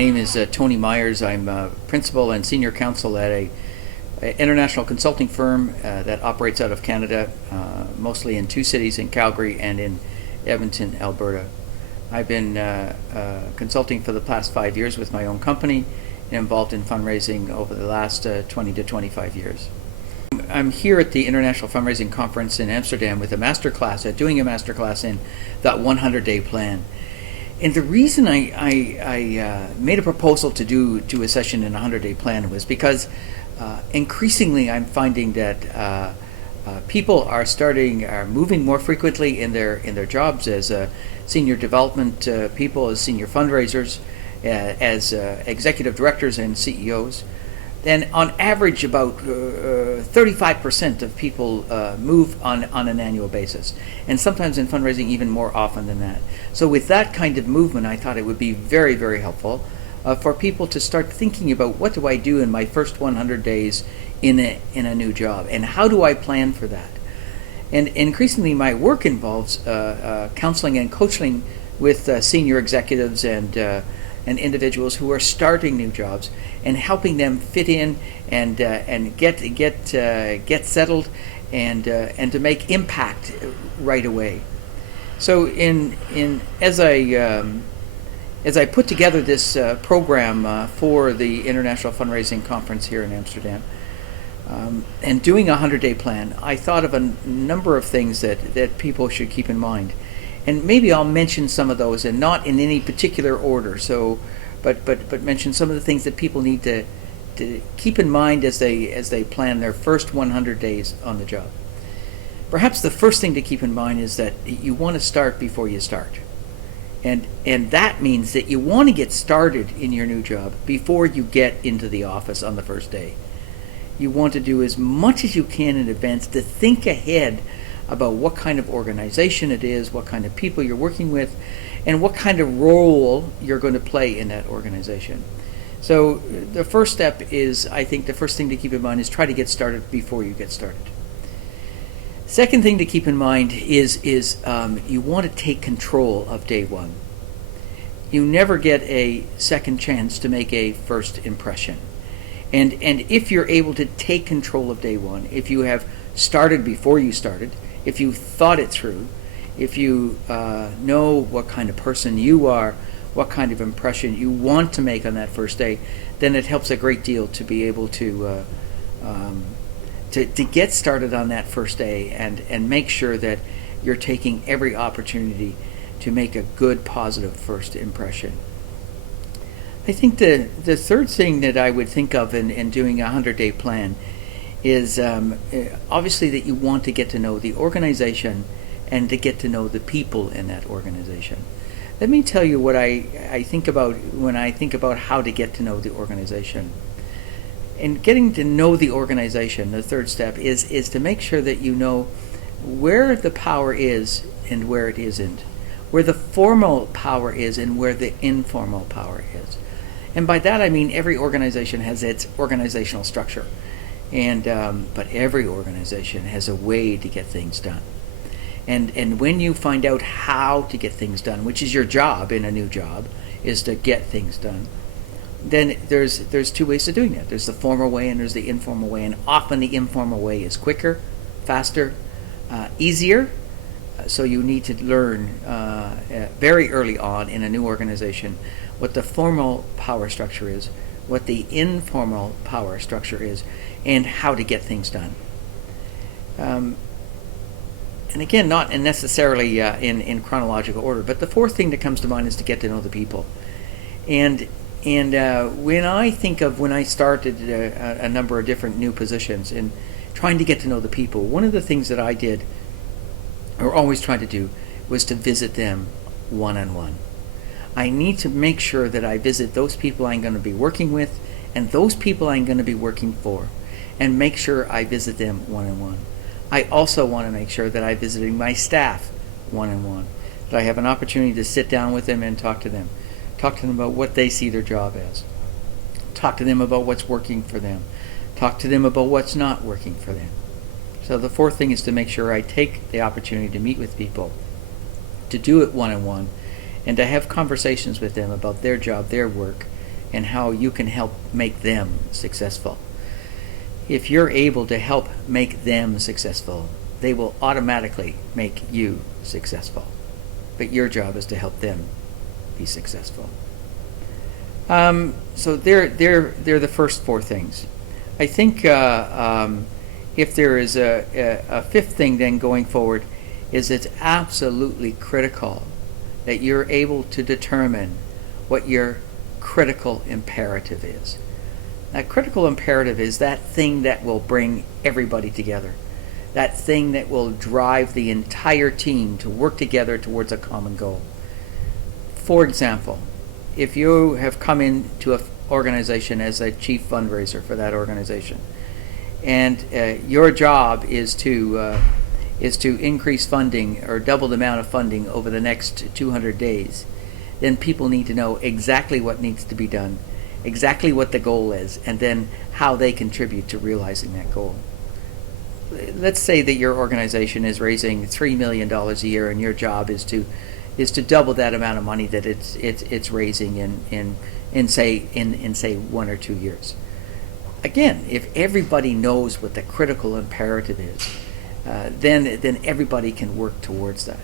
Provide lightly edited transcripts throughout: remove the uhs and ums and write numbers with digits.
name is Tony Myers. I'm principal and senior counsel at a international consulting firm that operates out of Canada, mostly in two cities, in Calgary and in Edmonton, Alberta. I've been consulting for the past 5 years with my own company and involved in fundraising over the last 20 to 25 years. I'm here at the International Fundraising Conference in Amsterdam with doing a masterclass in that 100-day plan. And the reason I made a proposal to do a session in a 100-day plan was because increasingly I'm finding that people are moving more frequently in their jobs as senior development people, as senior fundraisers, as executive directors and CEOs. And on average, about 35% of people move on an annual basis, and sometimes in fundraising even more often than that. So with that kind of movement, I thought it would be very, very helpful for people to start thinking about, what do I do in my first 100 days in a new job, and how do I plan for that? And increasingly, my work involves counseling and coaching with senior executives and individuals who are starting new jobs, and helping them fit in and get settled and to make impact right away. So as I put together this program for the International Fundraising Conference here in Amsterdam, and doing a 100-day plan, I thought of a number of things that people should keep in mind. And maybe I'll mention some of those, and not in any particular order. But mention some of the things that people need to keep in mind as they plan their first 100 days on the job. Perhaps the first thing to keep in mind is that you want to start before you start, and that means that you want to get started in your new job before you get into the office on the first day. You want to do as much as you can in advance to think ahead about what kind of organization it is, what kind of people you're working with, and what kind of role you're going to play in that organization. So the first step is, I think the first thing to keep in mind is try to get started before you get started. Second thing to keep in mind is you want to take control of day one. You never get a second chance to make a first impression. And if you're able to take control of day one, if you have started before you started, if you thought it through, if you know what kind of person you are, what kind of impression you want to make on that first day, then it helps a great deal to be able to get started on that first day and make sure that you're taking every opportunity to make a good, positive first impression. I think the third thing that I would think of in doing a 100-day plan is obviously that you want to get to know the organization and to get to know the people in that organization. Let me tell you what I think about when I think about how to get to know the organization. And getting to know the organization, the third step, is to make sure that you know where the power is and where it isn't, where the formal power is and where the informal power is. And by that I mean every organization has its organizational structure. But every organization has a way to get things done. And when you find out how to get things done, which is your job in a new job, is to get things done, then there's two ways of doing that. There's the formal way and there's the informal way. And often the informal way is quicker, faster, easier. So you need to learn very early on in a new organization what the formal power structure is, what the informal power structure is, and how to get things done. And again, not necessarily in chronological order, but the fourth thing that comes to mind is to get to know the people. And when I started a number of different new positions and trying to get to know the people, one of the things that I did, or always tried to do, was to visit them one-on-one. I need to make sure that I visit those people I'm going to be working with and those people I'm going to be working for, and make sure I visit them one-on-one. I also want to make sure that I'm visiting my staff one-on-one, that I have an opportunity to sit down with them and talk to them about what they see their job as, talk to them about what's working for them, talk to them about what's not working for them. So the fourth thing is to make sure I take the opportunity to meet with people, to do it one-on-one, and to have conversations with them about their job, their work, and how you can help make them successful. If you're able to help make them successful, they will automatically make you successful. But your job is to help them be successful. So they're the first four things. I think if there is a fifth thing then going forward, is it's absolutely critical that you're able to determine what your critical imperative is. That critical imperative is that thing that will bring everybody together, that thing that will drive the entire team to work together towards a common goal. For example, if you have come into an organization as a chief fundraiser for that organization, and your job is to increase funding or double the amount of funding over the next 200 days, then people need to know exactly what needs to be done, exactly what the goal is, and then how they contribute to realizing that goal. Let's say that your organization is raising $3 million a year, and your job is to double that amount of money that it's raising in say 1 or 2 years. Again, if everybody knows what the critical imperative is, then everybody can work towards that.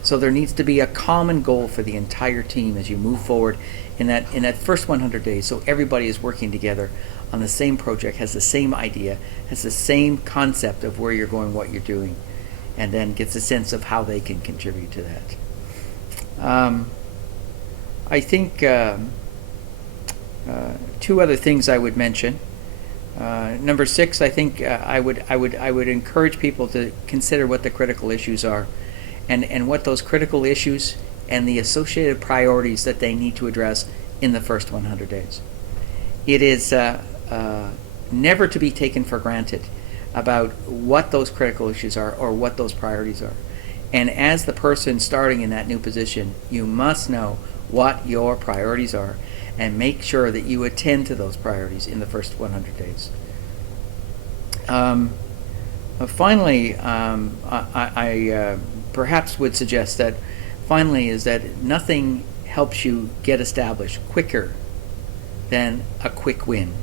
So there needs to be a common goal for the entire team as you move forward in that first 100 days. So everybody is working together on the same project, has the same idea, has the same concept of where you're going, what you're doing, and then gets a sense of how they can contribute to that. I think two other things I would mention. Number 6, I think I would encourage people to consider what the critical issues are, and what those critical issues and the associated priorities that they need to address in the first 100 days. It is never to be taken for granted about what those critical issues are or what those priorities are. And as the person starting in that new position, you must know what your priorities are and make sure that you attend to those priorities in the first 100 days. Finally, I perhaps would suggest that finally is that nothing helps you get established quicker than a quick win.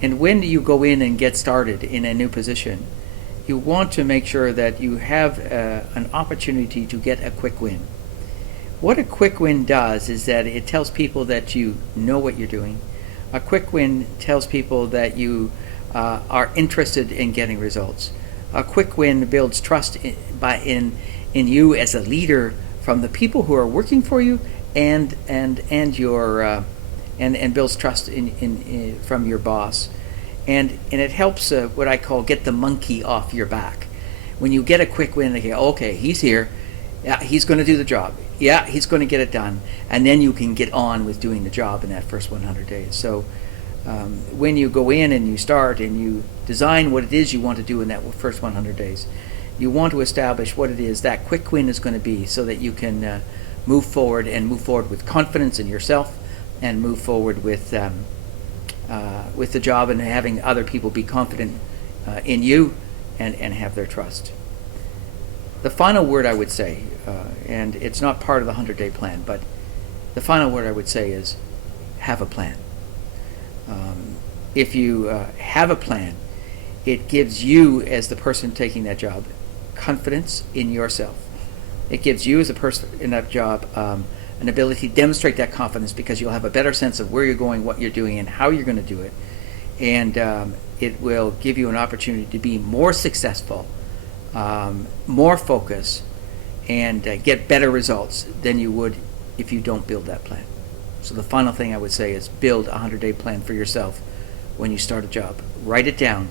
And when you go in and get started in a new position, you want to make sure that you have an opportunity to get a quick win. What a quick win does is that it tells people that you know what you're doing. A quick win tells people that you are interested in getting results. A quick win builds trust in you as a leader from the people who are working for you, and builds trust in from your boss, and it helps what I call get the monkey off your back. When you get a quick win, they go, okay, he's here, yeah, he's going to do the job, yeah, he's going to get it done, and then you can get on with doing the job in that first 100 days. So when you go in and you start and you design what it is you want to do in that first 100 days, you want to establish what it is that quick win is going to be, so that you can move forward with confidence in yourself, and move forward with the job, and having other people be confident in you and have their trust. The final word I would say, and it's not part of the 100-day plan, but the final word I would say is have a plan. If you have a plan, it gives you, as the person taking that job, confidence in yourself. It gives you, as a person in that job, an ability to demonstrate that confidence, because you'll have a better sense of where you're going, what you're doing, and how you're going to do it. And it will give you an opportunity to be more successful, more focused, and get better results than you would if you don't build that plan. So the final thing I would say is build a 100-day plan for yourself when you start a job. Write it down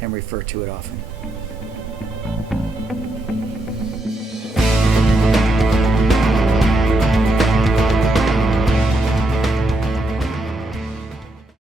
and refer to it often.